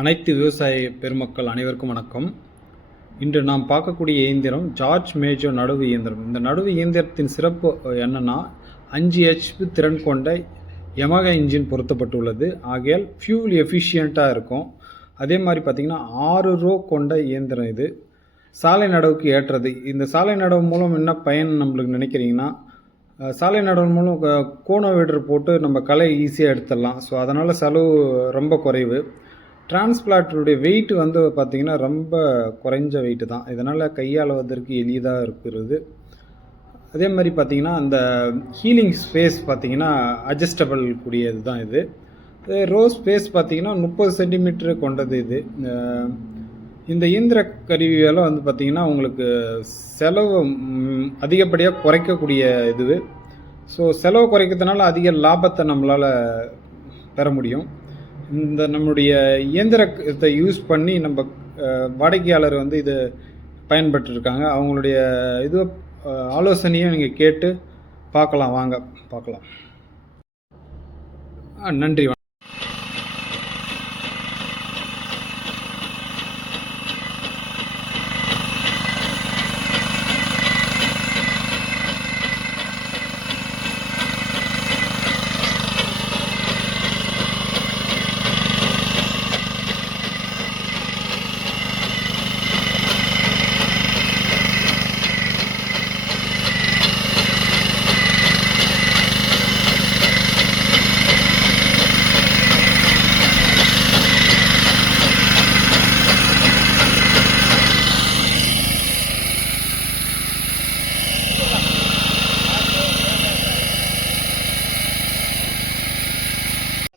அனைத்து விவசாய பெருமக்கள் அனைவருக்கும் வணக்கம். இன்று நாம் பார்க்கக்கூடிய இயந்திரம் ஜார்ஜ் மேஜோ நடுவு இயந்திரம். இந்த நடுவு இயந்திரத்தின் சிறப்பு என்னென்னா அஞ்சு ஹெச்பி திறன் கொண்ட எமக இன்ஜின் பொருத்தப்பட்டுள்ளது. ஆகையால் ஃபியூல் எஃபிஷியண்ட்டாக இருக்கும். அதே மாதிரி பார்த்திங்கன்னா ஆறு ரோ கொண்ட இயந்திரம் இது. சாலை நடவுக்கு ஏற்றது. இந்த சாலை நடவு மூலம் என்ன பயன் நம்மளுக்கு நினைக்கிறீங்கன்னா சாலை நடவு மூலம் கோண வீடர் போட்டு நம்ம களை ஈஸியாக எடுத்துடலாம். ஸோ அதனால் செலவு ரொம்ப குறைவு. டிரான்ஸ்பிளாட்டருடைய வெயிட் வந்து பார்த்திங்கன்னா ரொம்ப குறைஞ்ச வெயிட்டு தான். இதனால் கையாளுவதற்கு எளிதாக இருக்கிறது. அதே மாதிரி பார்த்தீங்கன்னா அந்த ஹீலிங் ஸ்பேஸ் பார்த்திங்கன்னா அட்ஜஸ்டபிள் கூடியது தான் இது. ரோ ஸ்பேஸ் பார்த்திங்கன்னா முப்பது சென்டிமீட்டர் கொண்டது இது. இந்த இயந்திர கருவியால் வந்து பார்த்திங்கன்னா உங்களுக்கு செலவு அதிகப்படியாக குறைக்கக்கூடிய இது. ஸோ செலவு குறைக்கிறதுனால அதிக லாபத்தை நம்மளால் பெற முடியும். இந்த நம்முடைய இயந்திரத்தை யூஸ் பண்ணி நம்ம வாடிக்கையாளர் வந்து இது பயன்பட்டுருக்காங்க அவங்களுடைய இது ஆலோசனையும் நீங்கள் கேட்டு பார்க்கலாம். வாங்க பார்க்கலாம். ஆ, நன்றி வணக்கம்.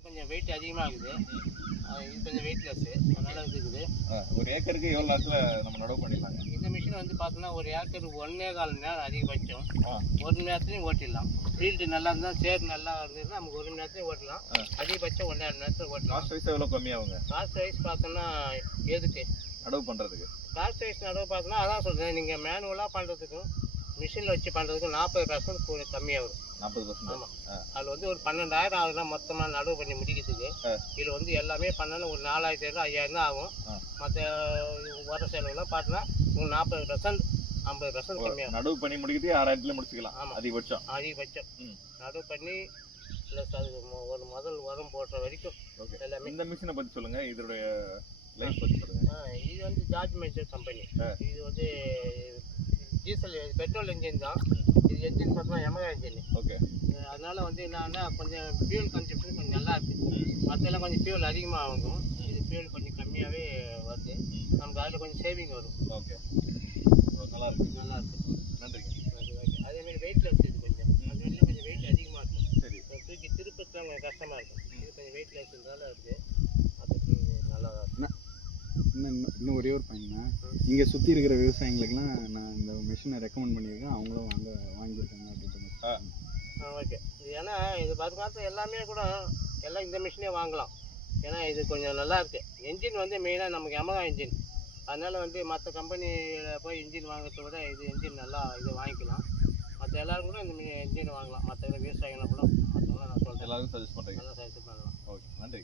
கொஞ்சம் இது கொஞ்சம் வெயிட்லெஸ்ஸு அதனால் இருக்குது. ஒரு ஏக்கருக்கு எவ்வளோ நேரத்தில் நம்ம நடவு பண்ணிடலாங்க இந்த மிஷின் வந்து பார்த்தோன்னா ஒரு ஏக்கருக்கு ஒன்றே கால் மணி நேரம் அதிகபட்சம். ஒரு மணி நேரத்துலையும் ஓட்டிடலாம். ஃபீல்டு நல்லா இருந்தால் சேர் நல்லா இருந்ததுன்னா நமக்கு ஒரு மணி நேரத்துலையும் ஓட்டலாம். அதிகபட்சம் ஒன்றே மணி நேரத்தில் ஓட்டலாம். லாஸ்ட் வயசு எவ்வளோ கம்மியாகுங்க? காஸ்ட் வைஸ் பார்த்தோன்னா எதுக்கு? நடவு பண்ணுறதுக்கு காஸ்ட் வைஸ் நடவு பார்த்தோன்னா அதான் சொல்கிறேன் நீங்கள் மேனுவலாக பண்ணுறதுக்கும் மிஷினில் வச்சு பண்ணுறதுக்கும் நாற்பது பர்சன்ட் கூட கம்மியாக வரும் நாற்பது பர்சன்ட் ஆமாம் அதில் வந்து ஒரு பன்னெண்டாயிரம் ஆகுதுன்னா மொத்தமாக நடவு பண்ணி முடிக்கிறதுக்கு. இதில் வந்து எல்லாமே பண்ணணும் ஒரு நாலாயிரத்தி ஐயாயிரம் தான் ஆகும். மற்ற வர செலவுலாம் பார்த்தோன்னா ஒரு நாற்பது பர்சன்ட் ஐம்பது பர்சன்ட் கம்மியாகும். நடவு பண்ணி முடிக்கிறது ஆறாயிரத்துல முடிச்சுக்கலாம். ஆமா. அதிகபட்சம். அதிகபட்சம். நடவு பண்ணி ப்ளஸ் அது ஒரு முதல் உரம் போடுற வரைக்கும் எல்லாமே. இந்த மிஷினை பற்றி சொல்லுங்க. இதோடைய லைஃப் பற்றி சொல்லுங்க. ஆ, இது வந்து ஜார்ஜ் மேஜர் கம்பெனி. இது வந்து டீசல் பெட்ரோல் இன்ஜின் தான். இது என்ஜின் பார்த்தோன்னா எமகா இன்ஜின் ஓகே அதனால வந்து என்னன்னா கொஞ்சம் ஃபியூல் கன்சப்ஷன் கொஞ்சம் நல்லா இருக்கு. மற்றெல்லாம் கொஞ்சம் ஃபியூல் அதிகமாக ஆகும் இது ஃபியூல் கொஞ்சம் கம்மியாகவே வருது. நமக்கு அதில் கொஞ்சம் சேவிங் வரும். ஓகே நல்லா இருக்கு. நல்லா இருக்கு. நன்றிங்க. அது okay. அதே மாதிரி வெயிட்லெஸ் இது கொஞ்சம். அது வந்து கொஞ்சம் வெயிட் அதிகமாக இருக்கும் சரி. தூக்கி திருப்பத்துலாம் கொஞ்சம் கஷ்டமாக இருக்கும் இது கொஞ்சம் வெயிட்லெஸ்ன்றதால இருக்குது அதுக்கு நல்லா இருக்கும் இன்னும் இன்னும் ஒரே ஒரு பையனா இங்கே சுற்றி இருக்கிற விவசாயிங்களுக்குலாம் நான் இந்த மிஷினை ரெக்கமெண்ட் பண்ணியிருக்கேன். அவங்களும் வாங்க வாங்கியிருக்காங்க அப்படின்ற ஓகே இது ஏன்னா இது பார்த்து எல்லாமே கூட எல்லாம் இந்த மிஷினே வாங்கலாம். ஏன்னா இது கொஞ்சம் நல்லா இருக்கு. என்ஜின் வந்து மெயினாக நமக்கு யமகா இன்ஜின் அதனால் வந்து மற்ற கம்பெனியில் போய் இன்ஜின் வாங்குறத விட இது இன்ஜின் நல்லா இது வாங்கிக்கலாம். மற்ற எல்லாரும் கூட இந்த இன்ஜின் வாங்கலாம். மற்ற விவசாயிகளை கூட மற்றவங்களாம் நான் சொல்கிறேன் எல்லாருக்கும் சஜஸ்ட் பண்ணுறீங்க நல்லா சஜஸ்ட் பண்ணலாம். ஓகே நன்றி.